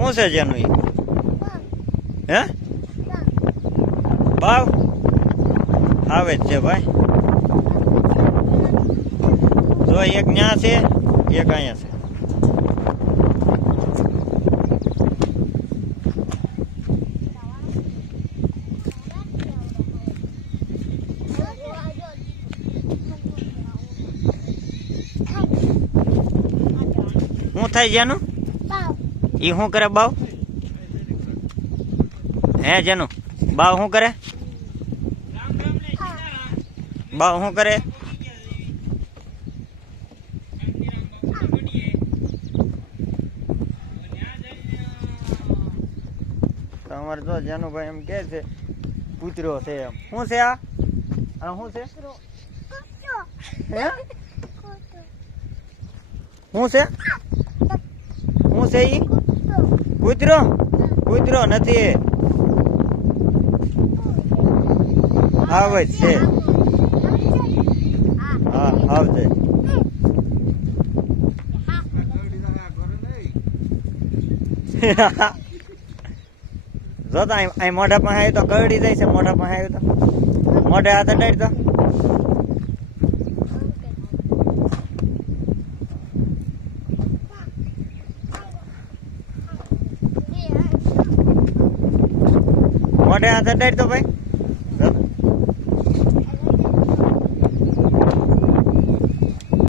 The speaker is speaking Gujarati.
શું છે જેનું હે? ભાવ આવે જ છે ભાઈ. જો એક ન્યા છે, એક અહીંયા છે. શું થાય જેનું? ઈ શું કરે બાવ? હે જેનું બાવ શું કરે? બાવ શું કરે? તો અમારે જો જાનુભાઈ એમ કે છે કૂતરો છે એમ. શું છે આ? આ શું છે? હે? શું છે? શું છે ઈ? કૂતરો? કૂતરો નથી. આવે છે. હા આવજે જો. તો અહીં મોઢા પાસે આવ્યું તો કરડી જાય છે, મોઢા પાસે આવ્યું તો. મોઢે હાથ અડાડી તો મોઢે હાથ અડાડી તો ભાઈ.